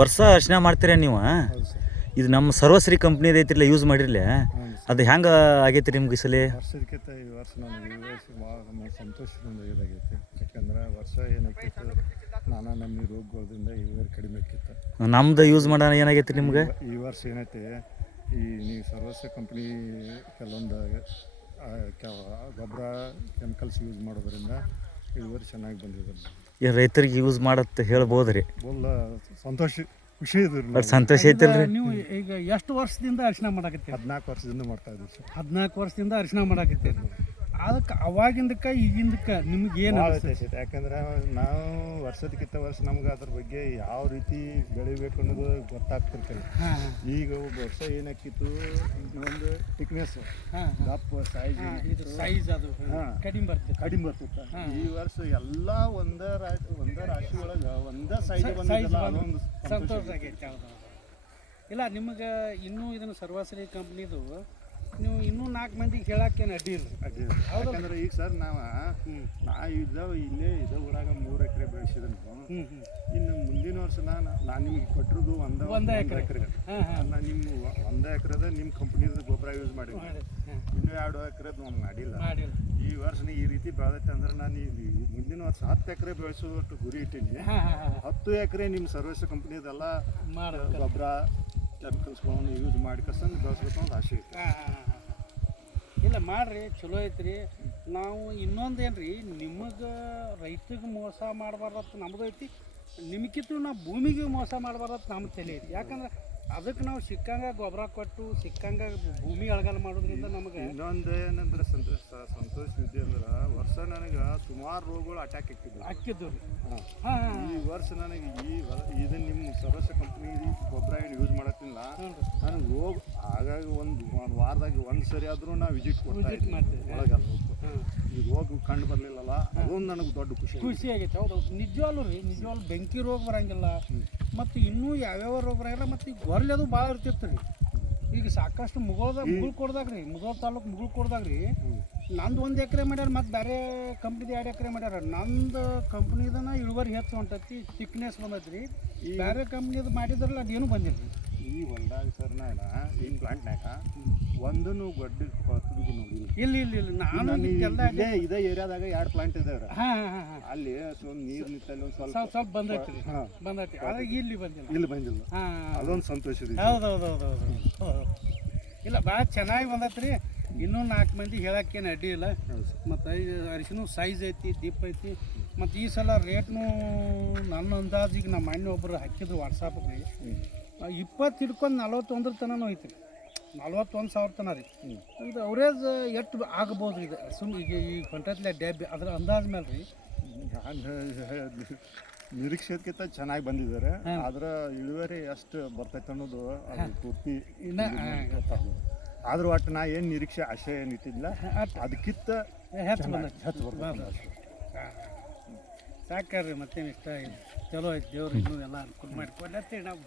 ವರ್ಷ ಅರ್ಶಿನ ಮಾಡ್ತೀರ ನೀವು? ಹೌದು ಸರ್. ಇದು ನಮ್ಮ ಸರ್ವಶ್ರೀ ಕಂಪ್ನಿದು ಐತಿರಲ್ಲ, ಯೂಸ್ ಮಾಡಿರಲ್ಲ, ಅದು ಹೆಂಗೆ ಆಗೈತಿ ನಿಮ್ಗೆ ಈ ಸಲ? ವರ್ಷದಕ್ಕಿಂತ ಈ ವರ್ಷ ನನಗೆ ಈ ವರ್ಷ ಭಾಳ ಸಂತೋಷದಿಂದ ಇದಾಗೈತಿ. ಯಾಕಂದ್ರೆ ವರ್ಷ ಏನಾಗಿತ್ತು, ನಾನಾ ನಮ್ಮ ರೋಗಗಳಿಂದ ಇಳುವರಿ ಕಡಿಮೆ ಆಕಿತ್ತು. ನಮ್ದು ಯೂಸ್ ಮಾಡೋಣ ಏನಾಗೈತಿ ನಿಮ್ಗೆ? ಈ ವರ್ಷ ಏನೈತೆ, ಈ ನೀವು ಸರ್ವಸ್ವ ಕಂಪ್ನಿ ಕೆಲವೊಂದು ಗೊಬ್ಬರ ಕೆಮಿಕಲ್ಸ್ ಯೂಸ್ ಮಾಡೋದ್ರಿಂದ ಇಳುವರಿ ಚೆನ್ನಾಗಿ ಬಂದಿದೆ. ಈ ರೈತರಿಗೆ ಯೂಸ್ ಮಾಡತ್ತೆ ಹೇಳ್ಬೋದು ರೀ. ಒಳ್ಳೆ ಸಂತೋಷ ಖುಷಿ ಇದೆ. ಸಂತೋಷ ಐತಿಲ್ರಿ. ನೀವು ಈಗ ಎಷ್ಟು ವರ್ಷದಿಂದ ಅರಿಶಿನ ಮಾಡಾಕತ್ತೀರಿ? 14 ವರ್ಷದಿಂದ ಮಾಡ್ತಾ ಇದ್ದೀವಿ ಸರ್. 14 ವರ್ಷದಿಂದ ಅರಿಶಿನ ಮಾಡಾಕತ್ತೀರಿ. ಅದಕ್ಕೆ ಅವಾಗಿಂದಕ್ಕೆ ಈಗಿಂದಕ್ಕೆ ನಿಮ್ಗೆ ಏನು ಅನಿಸ್ತೈತೆ? ಯಾಕಂದ್ರೆ ನಾವು ವರ್ಷದಕ್ಕಿಂತ ವರ್ಷ ನಮ್ಗೆ ಅದ್ರ ಬಗ್ಗೆ ಯಾವ ರೀತಿ ಬೆಳಿಬೇಕು ಅನ್ನೋದು ಗೊತ್ತಾಗ್ತಿರ್ತದೆ. ಈಗ ಒಬ್ಬ ವರ್ಷ ಏನಾಕಿತ್ತು, ಒಂದು ಥಿಕ್ನೆಸ್, ದಪ್ಪ ಸೈಜ್ ಅದು ಕಡಿಮೆ ಬರ್ತಿತ್ತು. ಈ ವರ್ಷ ಎಲ್ಲ ಒಂದೇ ರಾಶಿ ಒಳಗೆ ಒಂದೇ ಸೈಜ್ ಬಂದಿಲ್ಲ. ಸಂತೋಷ ಆಗೈತೆ. ಇಲ್ಲ, ನಿಮಗೆ ಇನ್ನೂ ಇದನ್ನು ಸರ್ವಶ್ರೀ ಕಂಪ್ನಿದು ನೀವು ಇನ್ನೂ 4 ಮಂದಿಗೆ ಹೇಳಕ್ಕೇನು ಅಡ್ಡಿ ಇಲ್ಲ. ಯಾಕಂದ್ರೆ ಈಗ ಸರ್ ನಾ ಇಲ್ಲೇ ಊರಾಗ 3 ಎಕರೆ ಬೆಳೆಸಿದ್ರು. ಇನ್ನು ಮುಂದಿನ ವರ್ಷ ನಾನು ನಿಮ್ಗೆ ಕೊಟ್ಟಿರೋದು ಒಂದೇ ಎಕರೆ. ನಾನು ನಿಮ್ಮ 1 ಎಕರೆದ ನಿಮ್ಮ ಕಂಪ್ನಿದ ಗೊಬ್ಬರ ಯೂಸ್ ಮಾಡಿ, ಇನ್ನೂ 2 ಎಕರೆದು ನಾನು ಮಾಡಿಲ್ಲ. ಈ ವರ್ಷ ಈ ರೀತಿ ಬೆಳೆದೈತೆ ಅಂದ್ರೆ ನಾನು ಮುಂದಿನ ವರ್ಷ 10 ಎಕರೆ ಬೆಳೆಸೋದಷ್ಟು ಗುರಿ ಇಟ್ಟೀನಿ. 10 ಎಕರೆ ನಿಮ್ಮ ಸರ್ವಿಸ್ ಕಂಪ್ನಿದೆಲ್ಲ ಗೊಬ್ಬರ ಕೆಮಿಕಲ್ಸ್ಗಳನ್ನು ಯೂಸ್ ಮಾಡಿ ಕಸಂದು ಬೆಳೆಸ್ಬೇಕು ಅಂತ ಆಸೆ ಐತೆ. ಇಲ್ಲ ಮಾಡ್ರಿ, ಚಲೋ ಐತ್ರಿ. ನಾವು ಇನ್ನೊಂದು ಏನು ರೀ, ನಿಮಗೆ ರೈತಗೆ ಮೋಸ ಮಾಡಬಾರ್ದು ನಮ್ಮದು ಐತಿ, ನಿಮಗಿತ್ತು ನಾವು ಭೂಮಿಗೆ ಮೋಸ ಮಾಡಬಾರ್ದು ನಮ್ಮ ತಲೆ ಐತಿ. ಯಾಕಂದ್ರೆ ಅದಕ್ಕೆ ನಾವು ಸಿಕ್ಕಂಗೆ ಗೊಬ್ಬರ ಕೊಟ್ಟು ಸಿಕ್ಕಂಗೆ ಭೂಮಿ ಅಳಗಲ್ ಮಾಡೋದ್ರಿಂದ ನಮಗೆ ಇನ್ನೊಂದು ಏನಂದ್ರೆ ಸಂತೋಷ ಇದೆ ಅಂದ್ರೆ, ವರ್ಷ ನನಗೆ ಸುಮಾರು ರೋಗಗಳು ಅಟ್ಯಾಕ್ ಹಾಕಿದ್ದು ರೀ. ಈ ವರ್ಷ ನನಗೆ ಇದು ನಿಮ್ಮ ಸರ್ವಸ್ವ ಕಂಪ್ನಿ ಗೊಬ್ಬರ ಏನು ಯೂಸ್ ಮಾಡತ್ತಿಲ್ಲ. ನನಗೆ ರೋಗ ಆಗಾಗ ಒಂದು ವಾರದಾಗ ಒಂದು ಸರಿ ಆದರೂ ನಾವು ವಿಸಿಟ್ ಮಾಡ್ತೀವಿ ಒಳಗಲ್ಲ. ಈ ರೋಗ ಕಂಡು ಬರಲಿಲ್ಲಲ್ಲ, ಅದೊಂದು ನನಗೆ ದೊಡ್ಡ ಖುಷಿ ಆಗೈತೆ. ಹೌದು, ನಿಜವಾಗ್ಲೂ ರೀ, ನಿಜವಾಗ್ಲೂ ಬೆಂಕಿ ರೋಗ ಬರಂಗಿಲ್ಲ. ಮತ್ತು ಇನ್ನೂ ಯಾವ್ಯಾವ ರೋಗ ಬರಂಗಿಲ್ಲ. ಮತ್ತು ಈಗ ಗೊರ್ಲೆ ಅದು ಭಾಳ ಇರ್ತಿತ್ತು ರೀ. ಈಗ ಸಾಕಷ್ಟು ಮುಗುಳ್ಕೊಡ್ದಾಗ ರೀ, ಮುಗೋಳ ತಾಲೂಕು ಮುಗುಳ್ಕೊಡ್ದಾಗ ರೀ, ನಂದು 1 ಎಕರೆ ಮಾಡ್ಯಾರ, ಮತ್ತು ಬೇರೆ ಕಂಪ್ನಿದು 2 ಎಕರೆ ಮಾಡ್ಯಾರ. ನಂದು ಕಂಪ್ನಿದನ ಇಳುವರಿ ಹೆಚ್ಚು ಹೊಂಟೈತಿ, ಥಿಕ್ನೆಸ್ ಬಂದೈತಿ ರೀ. ಬೇರೆ ಕಂಪ್ನಿದು ಮಾಡಿದ್ರಲ್ಲ ಅದೇನು ಬಂದಿಲ್ಲ ರೀ. ಈ ಹೊಲ್ದಾಗ ಸರ್ ಈ ಪ್ಲಾಂಟ್ನಾಗ ಒಂದೂ ಗೊಡ್ಡ ನೋಡಿ ಇಲ್ಲ ನಾನು ಇದೇ ಏರಿಯಾದಾಗ 2 ಪ್ಲಾಂಟ್ ಇದಾವೆ. ಅಲ್ಲಿ ನೀರು ನಿಂತಲ್ಲಿ ಒಂದು ಸ್ವಲ್ಪ ಬಂದೈತಿ ಆದರೆ ಇಲ್ಲಿ ಬಂದಿಲ್ಲ. ಅದೊಂದು ಸಂತೋಷ ಇದೆ. ಹೌದು. ಇಲ್ಲ, ಭಾಳ ಚೆನ್ನಾಗಿ ಬಂದೈತಿ ರೀ. ಇನ್ನೂ 4 ಮಂದಿ ಹೇಳಕ್ಕೇನು ಅಡ್ಡಿ ಇಲ್ಲ. ಮತ್ತು ಅರಿಶಿನೂ ಸೈಜ್ ಐತಿ, ದೀಪ್ ಐತಿ. ಮತ್ತು ಈ ಸಲ ರೇಟ್ನು ನನ್ನ ಅಂದಾಜಿಗೆ ನಮ್ಮ ಅಣ್ಣ ಒಬ್ಬರು ಹಾಕಿದ್ರು ವಾಟ್ಸಾಪ್ಗೆ, 20 ಹಿಡ್ಕೊಂಡು 41 ತನೂ ಐತಿ ರೀ. 41,000 ತನ ರೀ. ಇದು ಅವರೇಜ್ ಎಷ್ಟು ಆಗ್ಬೋದು ಇದು ಈಗ ಈ ಹೊಂಟತ್ಲೆ ಡ್ಯಾಬ್ ಅದ್ರ ಅಂದಾಜ್ ಮೇಲೆ ರೀ? ನಿರೀಕ್ಷೆಗಿಂತ ಚೆನ್ನಾಗಿ ಬಂದಿದ್ದಾರೆ. ಆದ್ರೆ ಇಳುವರಿ ಎಷ್ಟು ಬರ್ತೈತೆ ಅನ್ನೋದು ಅದು ಪೂರ್ತಿ ಆದ್ರೂ ಒಟ್ಟು ನಾ ಏನು ನಿರೀಕ್ಷೆ ಆಸೆ ಏನಿಟ್ಟಿಲ್ಲ, ಅದಕ್ಕಿಂತ ಹೆಚ್ಚು ಬರ್ತದೆ. ಸಾಕಾರ್ರಿ, ಮತ್ತೇನು ಇಷ್ಟ ಚಲೋ ಐತಿ. ದೇವ್ರು ಇನ್ನೂ ಎಲ್ಲ ಅನುಕೂಲ ಮಾಡಿಕೊಡ್ಲತ್ತೀವಿ ನಾವು.